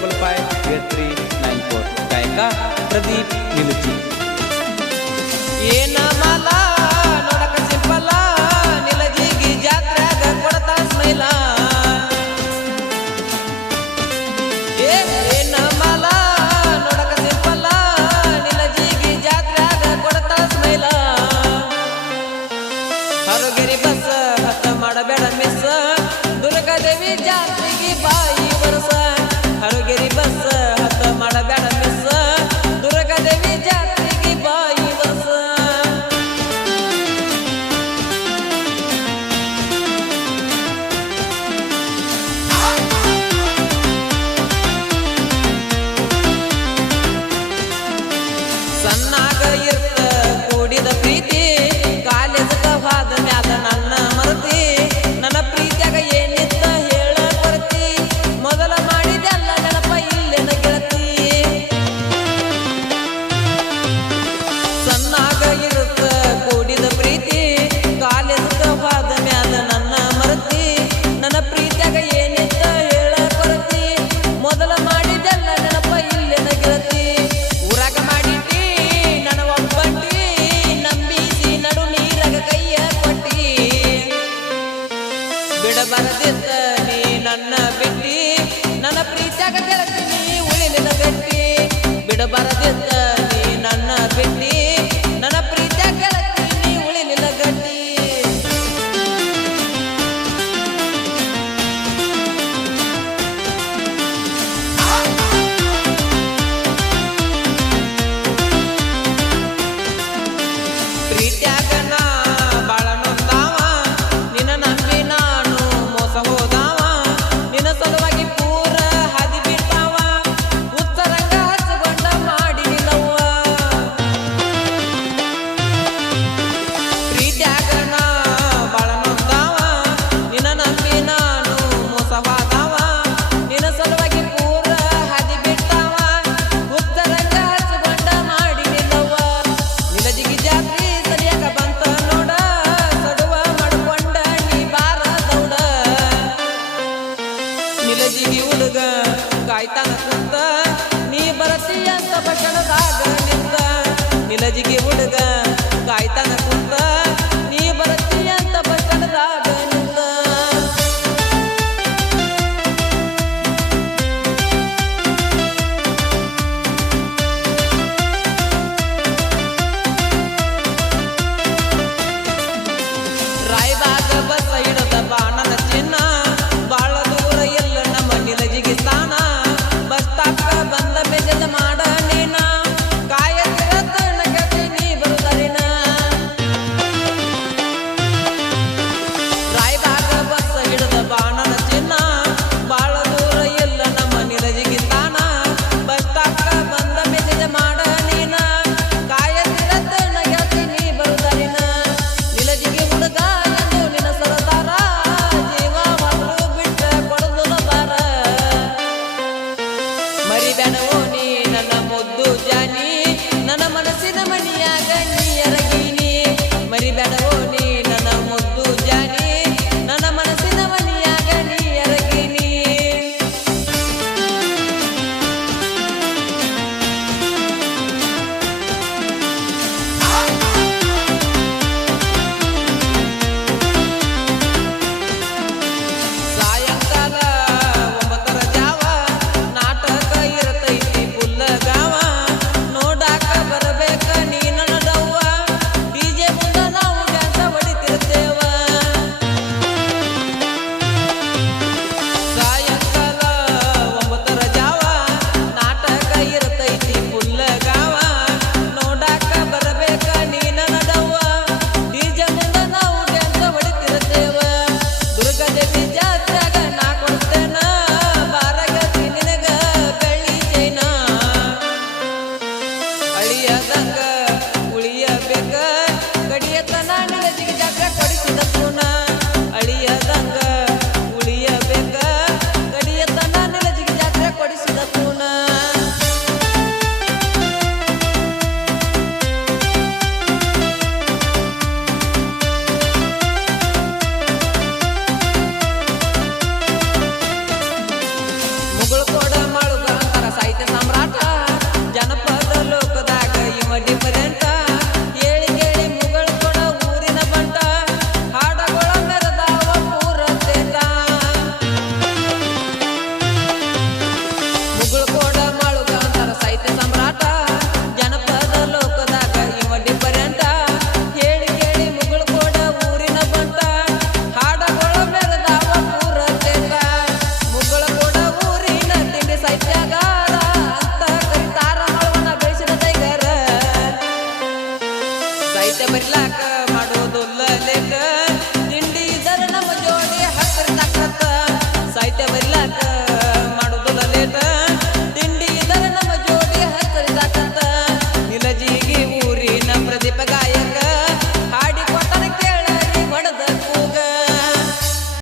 8558394 गायಕ ಪ್ರದೀಪ್ ನಿಲುಚಿ. ಏನ ಮಾಲ ನೋಡಕ ಸಿಂಪಲ ನಿಲಜಿಗಿ ಜಾತ್ರ್ಯಾಗ ಕೊಡತಾ ಸ್ಮೈಲ. ಏನ ಮಾಲ ನೋಡಕ ಸಿಂಪಲ ನಿಲಜಿಗಿ ಜಾತ್ರ್ಯಾಗ ಕೊಡತಾ ಸ್ಮೈಲ. ಹರುಗೆರಿ ಬಸ್ ಹತ್ತ ಮಾಡಬೇಡ ಮಿಸ್ ದುರ್ಗಾದೇವಿ ಜಾತ್ರೆಗೆ ಬಾಯಿ ವರ್ಷ. ಹರುಗೆರಿ ಬಸ್ ಹತ್ತ ಮಾಡಬೇಡ ಮಿಸ್ ದುರ್ಗಾದೇವಿ ಜಾತ್ರೆಗೆ ಬಾಯಿ ವರ್ಷ. ಸಣ್ಣಾಗ ಇರ್ತ ಕೂಡಿದ ಪ್ರೀತಿ ಕಾಲೇಜ್ ಹೋದ ಮ್ಯಾಲ ನನ್ನ ಮರತಿ. ನನ್ನ ಪ್ರೀತಿಯಾಗ ಏನಿತ್ತ ಹೇಳ ಬರ್ತಿ ಮೊದಲ ಮಾಡಿದೆಲ್ಲ ನೆನಪ ಇಲ್ಲೇನ ಗೆಳತಿ. ಸಣ್ಣಾಗ ಇರುತ್ತ ಕೂಡಿದ ಪ್ರೀತಿ ಕಾಲೇಜ್ ಹೋದ ಮ್ಯಾಲ ನನ್ನ ಮರತಿ. ನನ್ನ ಪ್ರೀತಿಯಾಗ ಏನಿತ್ತ ಹೇಳ ಬರ್ತಿ ಮೊದಲ ಮಾಡಿದೆಲ್ಲ ನೆನಪ ಇಲ್ಲೇನ ಗೆಳತಿ. ಊರಾಗ ಮಾಡಿಟ್ಟಿ ನನ್ನ ಒಬ್ಬಟ್ಟಿ ನಂಬಿಸಿ ನಡು ನೀರಾಗ ಕೈಯ ಕೊಟ್ಟಿ. ಬಿಡಬಾರದಿತ್ತ ನೀ ನನ್ನ ಬಿಟ್ಟಿ ನನ್ನ ಪ್ರೀತಿಯಾಗ ಗೆಳತಿ ನೀ ಉಳಿಲಿನ ಗಟ್ಟಿ. ಬಿಡಬಾರದಿತ್ತ ನೀ ನನ್ನ ಬಿಟ್ಟಿ ನನ್ನ ಪ್ರೀತಿಯಾಗ ಗೆಳತಿ ನೀ ಉಳಿಲಿನ ಗಟ್ಟಿ. ಪ್ರೀತ್ಯಾಗ ನಾ ಬಾಳ ನೊಂದಾವ ನಿನ್ನ ನಂಬಿ ನಾನು ಮೋಸ ಹೋದಾವ. ನಿನ್ನ ಸಲುವಾಗಿ ಪೂರ ಹಾದಿ ಬಿಟ್ಟಾವ ಉತ್ತರಂಗ ಹಚ್ಚಗೊಂಡ ಮಾಡಿ ನಿಲ್ಲವ್ವ. ಪ್ರೀತ್ಯಾಗ ನಾ ಬಾಳ ನೊಂದಾವ ನಿನ್ನ ನಂಬಿ ನಾನು ಮೋಸ ಹೋದಾವ. ನಿನ್ನ ಸಲುವಾಗಿ ಪೂರ ಹಾದಿ ಬಿಟ್ಟಾವ ಉತ್ತರಂಗ ಹಚ್ಚಗೊಂಡ ಮಾಡಿ ನಿಲ್ಲವ್ವ. ನಿಲಜಿಗಿ ಜಾತ್ರಿ ಸರಿಯಾಗ ಬರ್ಲಾಕ ಮಾಡೋದಿಲ್ಲ